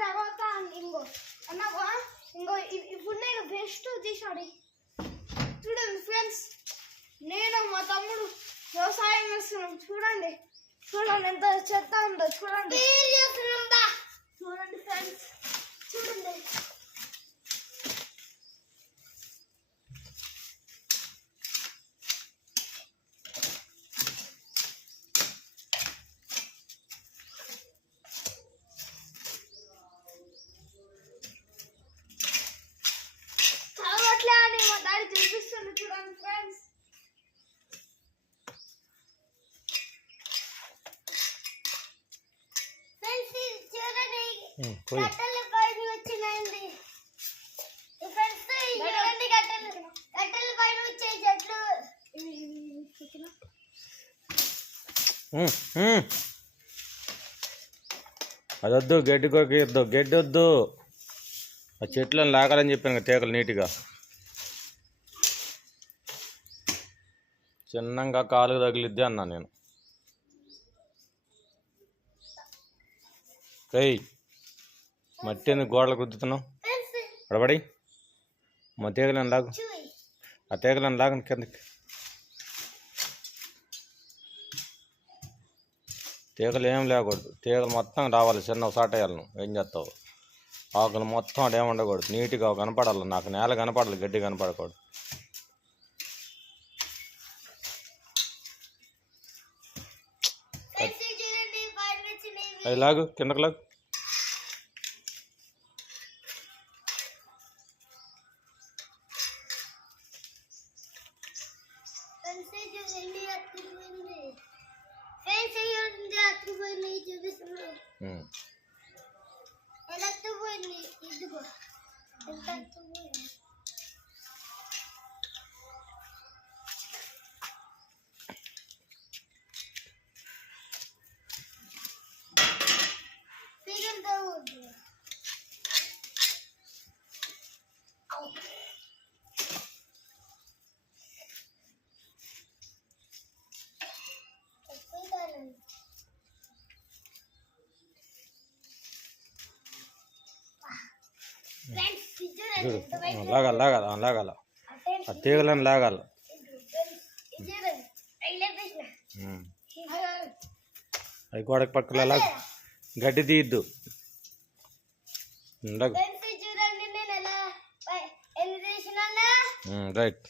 తర్వాత ఇంకో ఇప్పుడు నేను బెస్ట్ తీసాడు. చూడండి ఫ్రెండ్స్, నేను మా తమ్ముడు వ్యవసాయం చేస్తున్నాం. చూడండి ఎంత చెత్త ఉందో చూడండి. చూడండి ఫ్రెండ్స్, చూడండి. చదవట్లే అని మా డాడీ చూపిస్తుంది. చూడండి ఫ్రెండ్స్, కట్టెలు పైన వచ్చినాయండి. కట్టెలు పైన వచ్చే చెట్లు. అదొద్దు, గడ్డి కొరికిద్దు, గడ్డి వద్దు. ఆ చెట్లను లాగాలని చెప్పాను కదా, తీగలు నీట్గా. చిన్నంగా కాలుకు తగిలిద్ది అన్నా నేను. కై మట్టి ఎందుకు గోడలకు రుద్దుతున్నావు? పడబడి మా తీగలను లాగు, ఆ తీగలను లాగని కిందకి. తీగలు ఏం లేకూడదు, తీగలు మొత్తం రావాలి. చిన్న సాటేయాలను ఏం చేస్తావు? ఆకులు మొత్తం అడేం ఉండకూడదు, నీట్గా కనపడాలి. నాకు నేల కనపడాలి, గడ్డి కనపడకూడదు. అది లాగు, కిందకు లాగు. లాగాలి లాగాల లాగాల, ఆ తీగలను లాగాల. అవి గోడకి పక్కల లాగు, గడ్డి తీయద్దు. రైట్.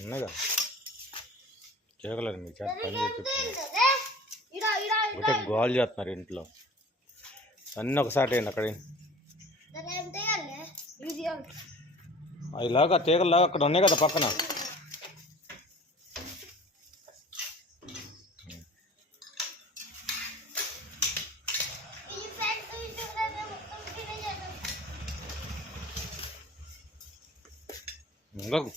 ఉన్నాయిగా చేయగలరు. మీకు పని ఒకటే గోల్ చేస్తున్నారు ఇంట్లో. అన్నీ ఒకసారి అయింది అక్కడ. ఇలాగా తీగలాగా అక్కడ ఉన్నాయి కదా పక్కన. ఇంకొక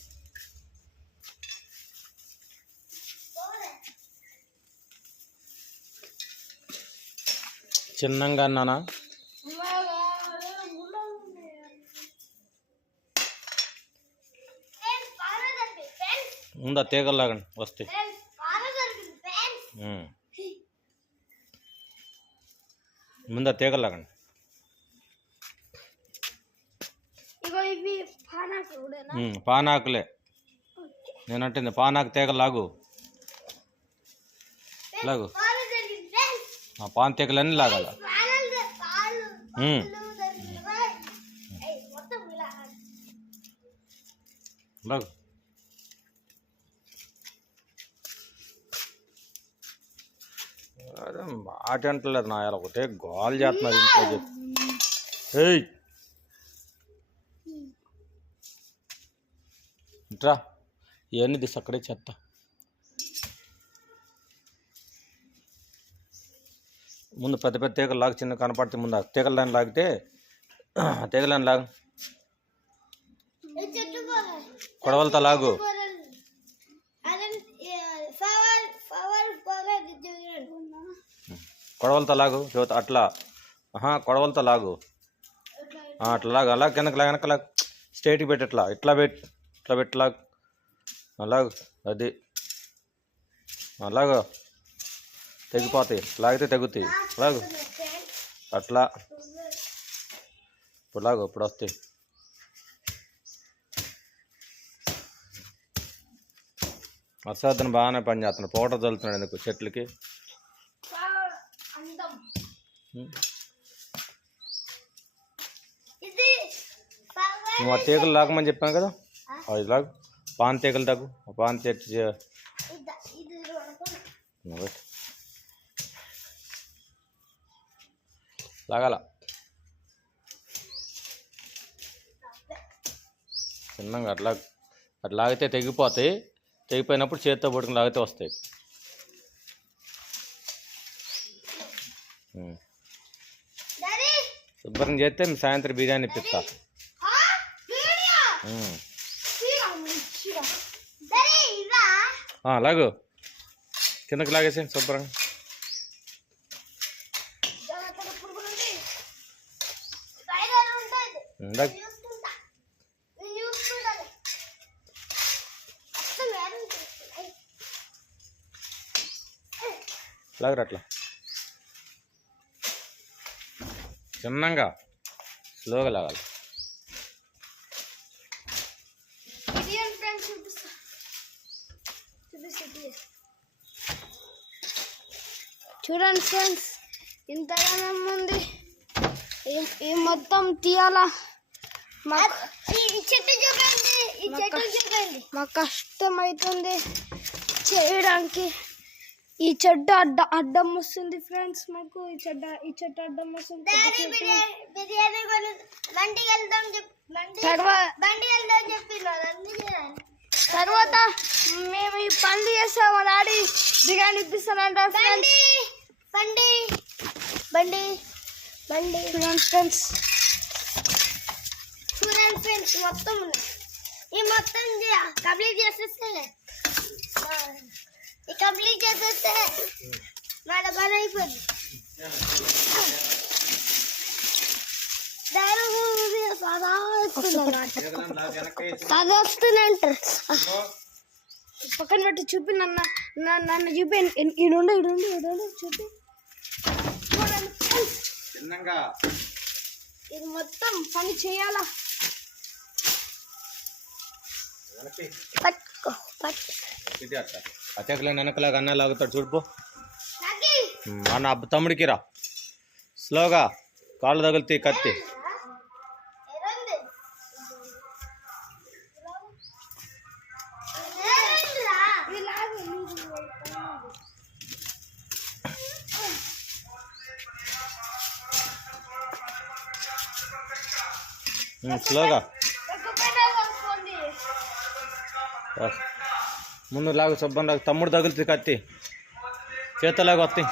చిన్నంగా అన్నానా? ఉందా తీగలాగండి వస్తే. ముందా తీగలాగండి. పానాకులే నేనంటుంది. పానాకు తీగ లాగు లాగు. పాన్ తీగలన్నీ లాగాల. లాగు. అదే మాట అంటలేదు నా ఎలా ఒకటే గోల్ చేస్తున్నారు ఇంట్లో చెప్పి. ఏయ్ ఇట్రా ఇవన్నీ తీసి అక్కడే చెత్త. ముందు పెద్ద పెద్ద తీగలు లాగు, చిన్న కనపడితే ముందు ఆ తీగల దాన్ని లాగితే తీగలని లాగు, కొడవలతో లాగు. కొడవలతో లాగు జ్యోతి అట్లా. కొడవలతో లాగు అట్లా లాగు. అలా కిందకి లాగు, వెనక లాగు, స్ట్రైట్కి పెట్టి ఇట్లా ఇట్లా పెట్టి ఇట్లా పెట్టి లాగు. అలాగు అది అలాగో తెగిపోతాయి, లాగితే తెగుతాయి. లాగు అట్లా. ఇప్పుడు లాగు, ఇప్పుడు వస్తాయి. అసాధన బాగానే పని చేస్తున్నాడు, పౌడర్ చల్లుతున్నాడు ఎందుకు చెట్లకి. నువ్వు ఆ తీగలు లాగమని చెప్పాను కదా, అది లాగు. పాన్ తీగలు తగ్గు, పాన్ తెచ్చి లాగాల. చిన్నగా అట్లా అట్లా లాగితే తెగిపోతాయి. తెగిపోయినప్పుడు చేతితో పట్టుకుని లాగితే వస్తాయి. శుభ్రం చేస్తే సాయంత్రం బిర్యానీ ఇప్పిస్తా. లాగు, కిందకి లాగేసి శుభ్రంగా. లాగరు అట్లా చిన్నంగా స్లోగా లాగాలి. చూడండి ఫ్రెండ్స్, ఇంతగానే ఉంది. ఈ మొత్తం తీయాలా. మాకు కష్టం అవుతుంది చేయడానికి. ఈ చెడ్డ అడ్డం వస్తుంది ఫ్రెండ్స్ మాకు. ఈ చెడ్డ అడ్డం వస్తుంది. తర్వాత మేము ఈ పనులు చేస్తాం. మా డాడీ బిర్యానీ ఇప్పిస్తానంటారు ఫ్రెండ్స్. బండి ఫ్రెండ్స్ చూడండి ఫ్రెండ్స్, మొత్తం ఈ మొత్తం కంప్లీట్ చేసేస్తే మన పని అయిపోయింది. వస్తుందంటారు. పక్కన పెట్టి చూపి నన్ను చూపి. ఇడుండు చూపి. ఇది మొత్తం పని చేయాలా. పట్టుకో అతకలే వెనకలాగా అన్న లాగుతాడు చూడుపో. అన్న తమ్ముడికి రా, స్లోగా కాళ్ళు తగులుతాయి కత్తి. స్లోగా ముందు లాగు, శుభ్రం లాగు. తమ్ముడు తగులుతుంది కత్తి, చేతలాగా వస్తాయి.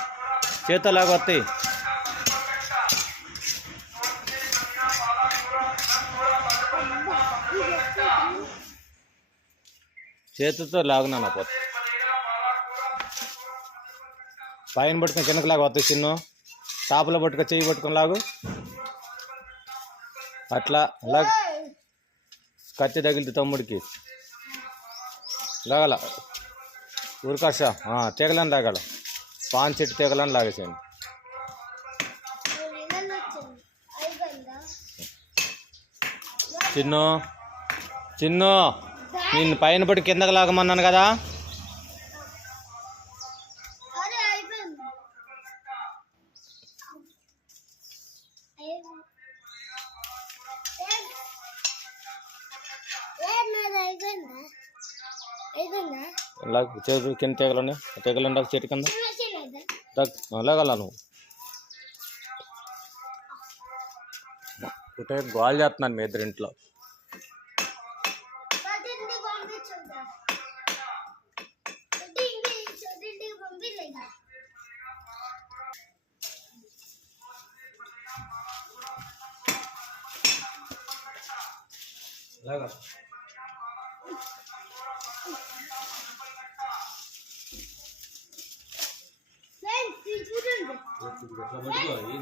చేతితో లాగునా పోతే పైన పట్టుకుని కిందకి లాగా వస్తాయి. చిన్న టాపులో పట్టుకొని చెయ్యి పట్టుకొని లాగు. అట్లా లాగు. కత్తి తగిలితే తమ్ముడికి లాగాల. ఊరికాష తీగలని లాగాల. పాన్ చెట్టు తీగలని లాగేసేయండి. చిన్ను నేను పైన పట్టి కిందకి లాగమన్నాను కదా. చేతు కింద తీగలని చెట్టు కింద అలాగలా నువ్వు ఒకటే గోల్ చేస్తున్నాను మీ ఇద్దరు ఇంట్లో. అలాగా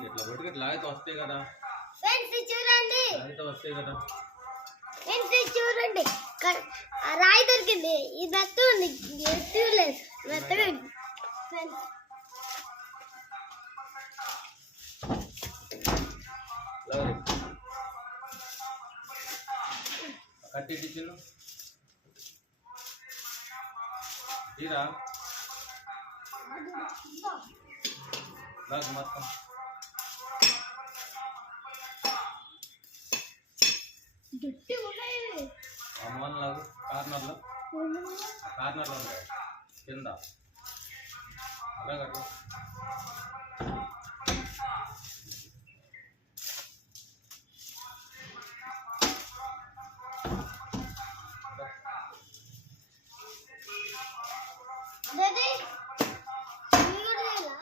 ఇట్లా పట్టుకో ఇట్లా లాగితే వస్తాయి కదా, లాగితే వస్తాయి కదా. చూడండి రాయి దొరికింది. ఇది మెత్త ఉంది, చూడలేదు మెత్తగా. కట్టి చిన్న తీరా లాగు మొత్తం. అమ్మని లాగు కార్నర్లో ఉన్నాయి కింద. అలాగట్టు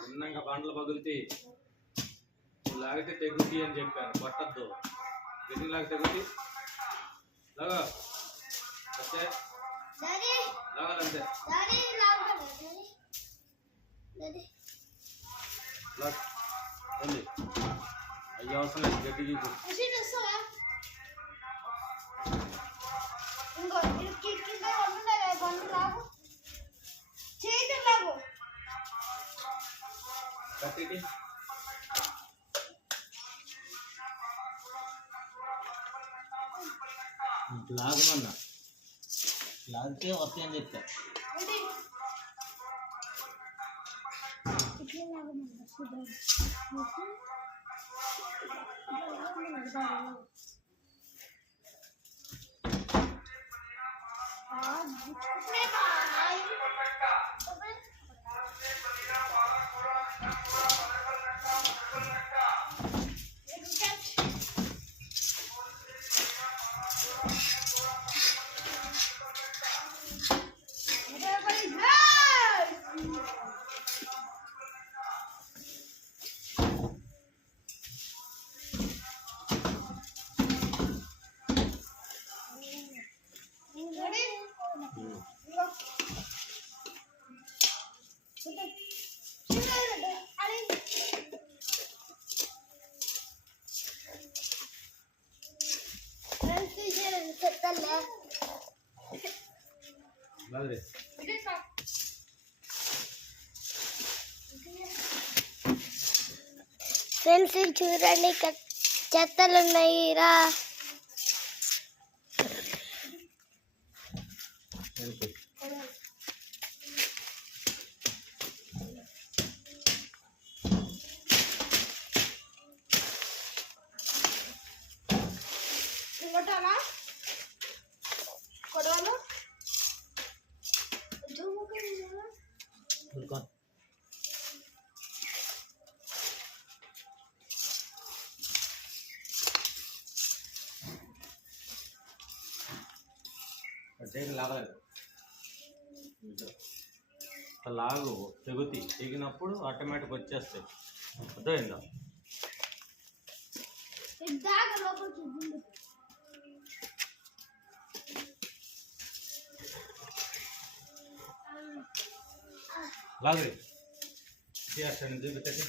చిన్నగా బండ్లు పగులుతాయి. లాగితే తెగుతాయి అని చెప్పాను, కొట్టద్దు. గట్టి లాగి తెగుతాయి. లాగా అంతే, లాగాలంతే. అయ్యి అవసరం లేదు, గట్టి చూపు. కట్టి లాగమన్నా, లాగితే వస్తాయని చెప్తా. ఫ్రెండ్స్ చూడండి, చెత్తలు ఉన్నాయి రా. లాగు తెగుతి, తెగినప్పుడు ఆటోమేటిక్ వచ్చేస్తాయి. అర్థమైందా? లాగే చూపెట్టండి.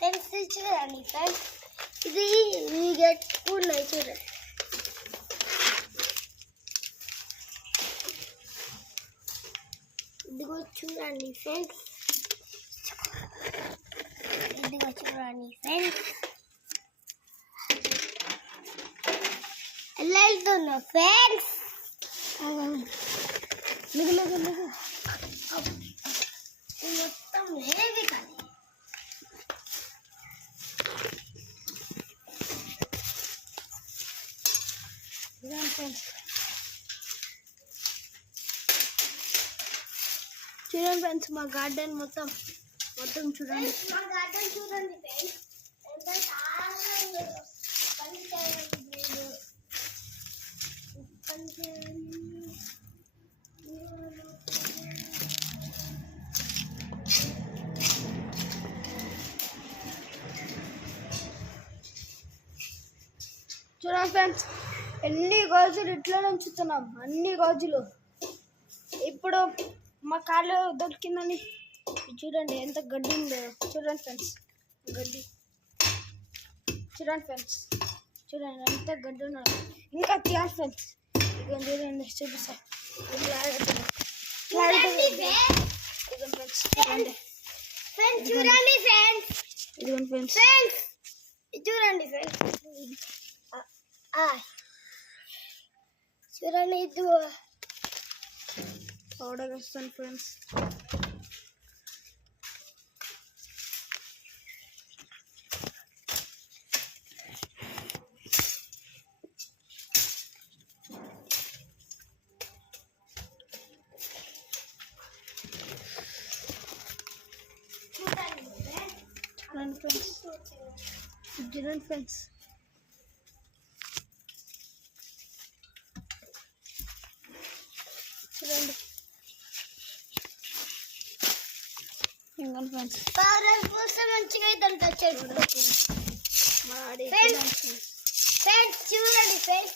ఫ్రెండ్స్ చూడండి, ఫ్రెండ్స్ ఇది గట్టుకున్నాయి చూడండి. ఇదిగో చూడండి ఫ్రెండ్స్, ఇదిగో చూడండి ఫ్రెండ్స్, ఎలా వెళ్తున్నా ఫ్రెండ్స్. మొత్తం హెవీ కానీ ఫ్రెండ్స్. చూడండి ఫ్రెండ్స్, మా గార్డెన్ మొత్తం చూడండి. మా గార్డెన్ చూడండి ఫ్రెండ్స్, ఎంత చాలా చూడండి ఫ్రెండ్స్, ఎన్ని గాజులు ఇట్లా ఉంచుతున్నాం, అన్ని గాజులు. ఇప్పుడు మా కాళ్ళు దొరికిందని చూడండి ఎంత గడ్డి ఉందో. చూడండి ఫ్రెండ్స్, గడ్డి చూడండి ఫ్రెండ్స్, చూడండి ఎంత గడ్డి ఉన్నది. ఇంకా తీయాలి ఫ్రెండ్స్, ఇక చూడండి చూపిస్తా. ఇదిగోండి ఫ్రెండ్స్, చూడండి చూడండి ఫ్రెండ్స్, ఇదిగోండి ఫ్రెండ్స్, చూడండి ఫ్రెండ్స్, చూడండి ఇది పౌడర్ వస్తాను ఫ్రెండ్స్. చూడండి ఫ్రెండ్స్, చూడండి ఇంకా ఫ్రెండ్స్, పౌడర్ పూస్తే మంచిగా అవుతుంది చెట్టు. ఫ్రెండ్స్ చూడండి ఫ్రెండ్స్,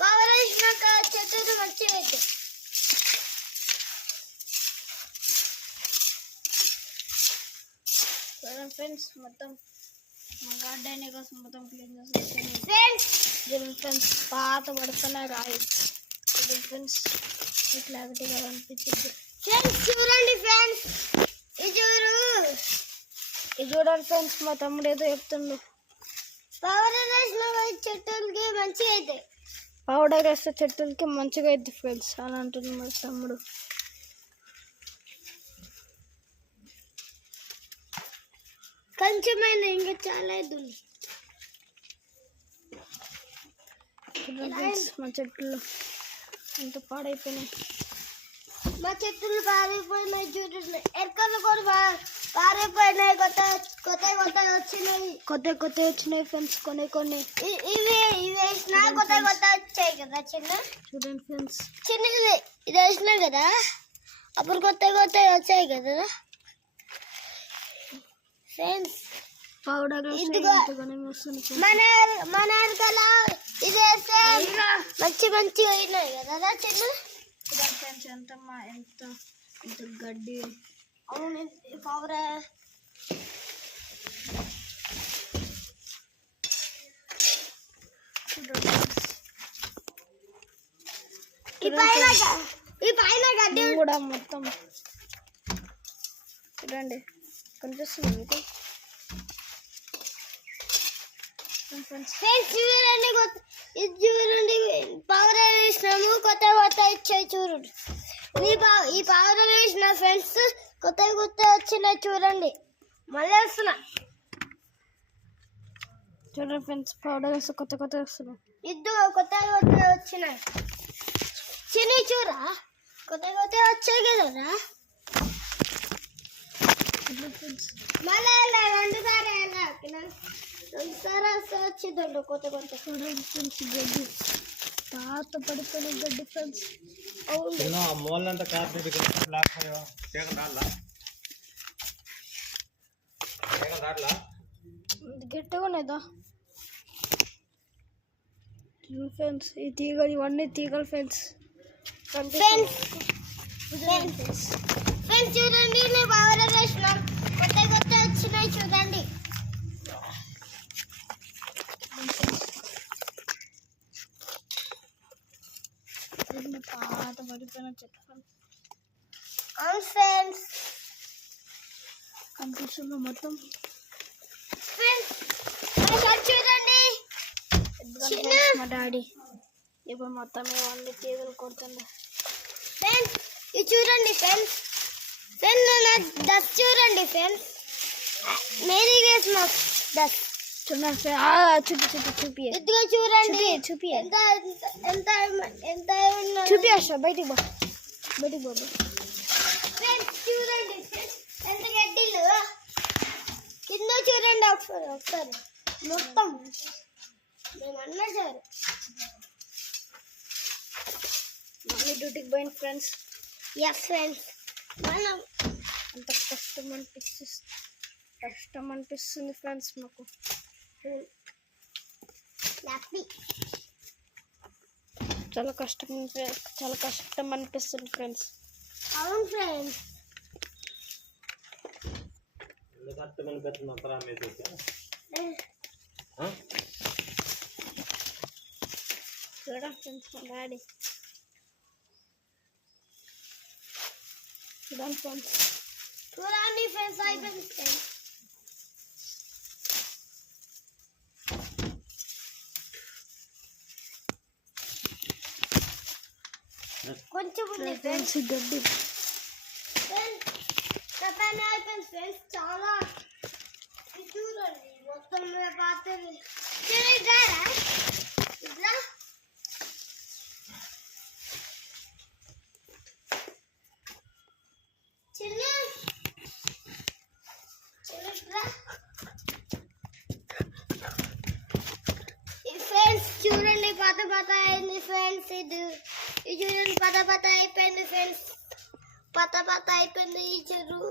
పౌడర్ వేసినాక చెట్టు మంచిగా అవుతుంది. చూడండి ఫ్రెండ్స్, మొత్తం మా గార్డెన్ కోసం మొత్తం క్లీన్ చేస్తాను ఫ్రెండ్స్. చూడండి ఫ్రెండ్స్, పాత పడుతున్న రాయి. చూడండి ఫ్రెండ్స్, ఇట్లా ఒకటిగా అనిపించింది ఫ్రెండ్స్. చూడండి ఫ్రెండ్స్, ఇది చూడండి ఫ్రెండ్స్, మా తమ్ముడు ఏదో చెప్తుండు. పౌడర్ వేసిన చెట్టులకి మంచిగా అవుతాయి, పౌడర్ వేస్తే చెట్టులకి మంచిగా అవుతుంది ఫ్రెండ్స్ అని అంటుంది మా తమ్ముడు. కొంచెమైనా ఇంకా చాలా అవుతుంది. మా చెట్లు ఎంత పాడైపోయినాయి, మా చెట్లు పాడైపోయినాయి. చూడండి ఎక్కలు కూడా పాడైపోయినాయి, కొత్త వచ్చినాయి ఫ్రెండ్స్. కొన్ని ఇవి వేసినా కొత్త వచ్చాయి కదా చిన్న. చూడండి ఫ్రెండ్స్, చిన్నది ఇది వేసినా కదా, అప్పుడు కొత్త వచ్చాయి కదా ఫ్రెండ్స్. పౌడర్ మన అరకలా ఇది వేస్తే మంచిగా అయినాయి కదా చిన్న. ఫ్రెండ్స్, ఎంత గడ్డి. అవును, పౌడర్ ఈ పైన గడ్డి కూడా మొత్తం చూడండి కనిపిస్తుంది మీకు ఫ్రెండ్స్. ఇది చూడండి, పౌడర్ వేసినాము, కొత్త వచ్చాయి చూడండి. ఈ పౌడర్ వేసిన ఫ్రెండ్స్ కొత్త వచ్చినాయి చూడండి. మళ్ళీ వస్తున్నా చూడండి ఫ్రెండ్స్, పౌడర్ వేస్తే కొత్త వస్తున్నాయి. ఇద్దరు కొత్త వచ్చినాయి చిన్న చూరా, కొత్త వచ్చాయి కదా. మళ్ళీ రెండుసారి వచ్చిందండి కొత్త చూడండి ఫ్రెండ్స్. గడ్డి పాత పడిపోయిన గడ్డి ఫ్రెండ్స్. గట్టిగా ఉన్నదా ఫ్రెండ్స్. ఈ తీగలు ఇవన్నీ తీగలు ఫ్రెండ్స్. ఫ్రెండ్స్ చూడండి, నేను బాగా వేసినాం, కొత్త వచ్చినాయి చూడండి. పాత పడిపోయిన చెట్టు అవును ఫ్రెండ్స్, కంప్యూటర్లో మొత్తం చూడండి. మా డాడీ ఇప్పుడు మొత్తం ఏమన్నా కేబుల్ కొడుతుంది ఫ్రెండ్స్. ఇది చూడండి ఫ్రెండ్స్, డస్ట్ చూడండి ఫ్రెండ్స్, మేరీ క్రిస్మస్ డస్ట్ చూడండి. చూపి ఇదిగో చూడండి, చూపి ఎంత ఎంత ఎంత చూపి అసలు బయటికి బాబు ఫ్రెండ్స్. చూడండి ఫ్రెండ్స్, ఎంత గడ్డిలు కింద చూడండి ఒకసారి మొత్తం మేమన్నా సార్. మమ్మీ డ్యూటీకి పోయింది ఫ్రెండ్స్. ఎస్ ఫ్రెండ్స్, మనం అంత కష్టం అనిపిస్తుంది ఫ్రెండ్స్ మాకు. చాలా కష్టం అనిపిస్తుంది ఫ్రెండ్స్. అవును ఫ్రెండ్స్, చూడండి ఫ్రెండ్స్ మా డాడీ. చూడండి ఫ్రెండ్స్, అయిపోయింది ఫ్రెండ్స్. కొంచెం ఉంది ఫ్రెండ్స్ గడ్డి. అయిపోయింది ఫ్రెండ్స్ చాలా. చూడండి మొత్తం పాత్రలు ఇట్లా ఫ్రెండ్స్. చూడండి పాత అయింది ఫ్రెండ్స్. ఇది చూడండి పాత అయిపోయింది ఫ్రెండ్స్. పాత అయిపోయింది ఈ చెరువు.